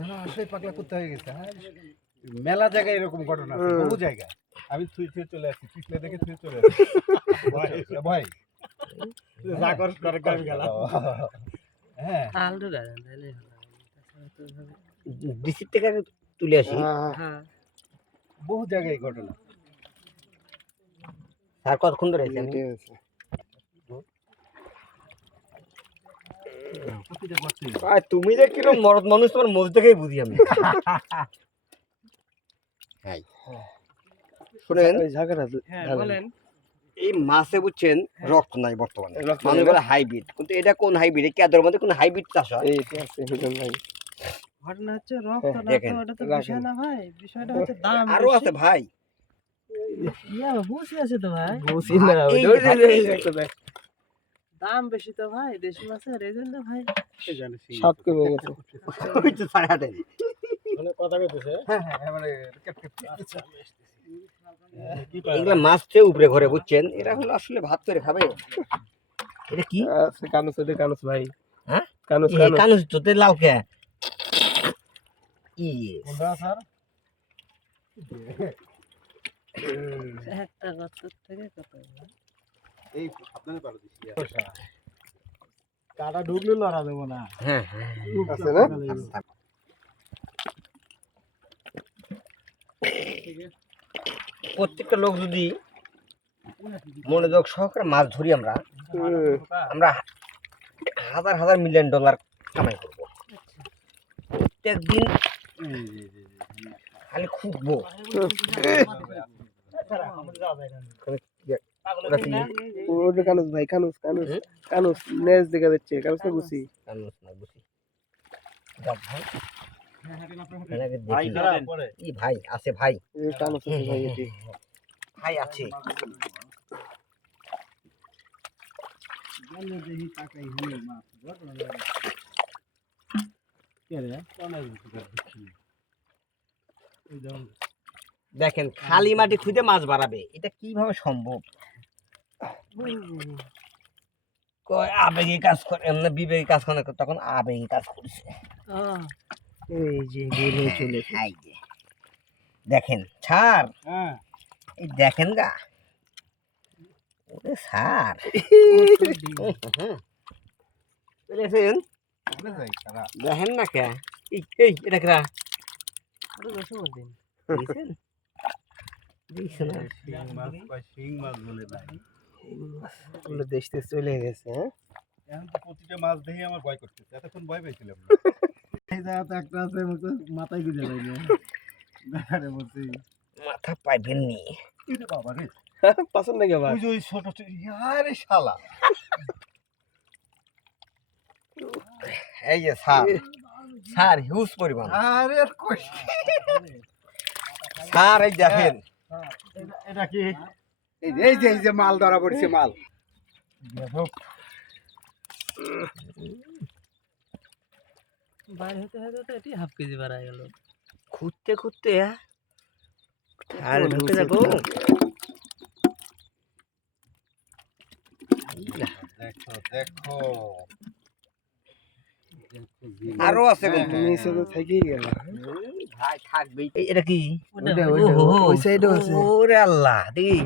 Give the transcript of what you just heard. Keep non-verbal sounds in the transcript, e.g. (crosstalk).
না আসলে পাগলা করতে হয়ে গেছে হ্যাঁ? মেলা জায়গায় এরকম ঘটনা বহু জায়গায়। আমি থুই থুই চলে আসছি পিছলে দেখে থুই চলে আসছি। করে করে হ্যাঁ। আলু থেকে তুলে আসি। হ্যাঁ। বহু জায়গায় ঘটনা। কতক্ষণ ধরে প্রতিটা গর্তেই। আর তুমি যে কীরকম মরদ মানুষ তোমার মোজ দেখেই বুঝি আমি। শুনেন হ্যাঁ বলেন। এই মাছে বুঝছেন রক্ত নাই বর্তমানে। মানুষ বলে হাইব্রিড। কিন্তু এটা কোন হাইব্রিড? কেদের মধ্যে কোন হাইব্রিড চাষ হয়? ঘটনা হচ্ছে রক্ত না দেখেন, তো ওটা তো বিষয় না ভাই। বিষয়টা হচ্ছে দাম। আরও আছে ভাই। ইয়া আছে তো। দাম বেশি তো ভাই দেশি মাছের এই জন্য ভাই। সাত কমে গেছে। ওই তো সাড়ে আটে। মানে কথা কইতেছে? হ্যাঁ হ্যাঁ মানে ক্যাপ। এগুলা মাছ চেয়ে উপরে ঘরে বুঝছেন? এরা হলো আসলে ভাত করে খাবে। এটা কি? আছে কানুস ওটা কানুস ভাই। হ্যাঁ? কানুস কানুস। কানুস তোতে লাল কে স্যার একটা গর্ত থেকে কত এই আপনাদের পারো দিছি কাটা ঢুকলে লড়া দেবো না। হ্যাঁ হ্যাঁ আছে না? প্রত্যেকটা লোক যদি মনোযোগ সহকারে মাছ ধরি আমরা আমরা হাজার হাজার মিলিয়ন ডলার কামাই করব। প্রত্যেক দিন খালি খুঁজবো। ওটা কানুস ভাই কানুস কানুস কানুস নেজ দেখা যাচ্ছে কানুস না গুছি। কানুস না যাক ভাই আছে ভাই। কানুস আছে ভাই এটি। ভাই আছে। দেখেন খালি মাটি খুঁজে মাছ বাড়াবে। এটা কীভাবে সম্ভব? কয় আবেগে কাজ করে এমনি বিবেকে কাজ করে তখন আবেগে কাজ করছে। এই যে বের হয়ে চলে এই যে। দেখেন ছাড়। হ্যাঁ। এই দেখেন গা। ওরে স্যার খারাপ দেখেন না কে? এই এটা কেরা দেখছেন দেখছেন না? শিং মাছ বলে নাই বলে দেশতে চলে গেছে হ্যাঁ? এখন তো প্রতিটা মাছ দেখে আমার ভয় করতেছে এতক্ষণ ভয় পেয়েছিলাম (laughs) এই তো একটা আছে মাথায় গুজে যাই না। দেখারে বলছি। মাথা পাইবেন নি। এটা বাবা রে। (laughs) পছন্দ নাকি আবার? ওই যে ওই ছোট ছোট আরে শালা। এই যে স্যার স্যার হিউজ পরিমাণ। আরে আর কই। স্যার এই দেখেন। এটা কি? এই যে এই যে এই যে মাল ধরা পড়ছে মাল। বাইরে হতে হতে তো এটি হাফ কেজি বাড়া গেল। খুঁজতে খুঁজতে আর ঢুকে যাব দেখো দেখো। আরও আছে কিন্তু নিচে তো থেকেই গেল। ভাই থাকবেই। এটা কি? ওটা ওই সাইডেও আছে। ওরে আল্লাহ দেখি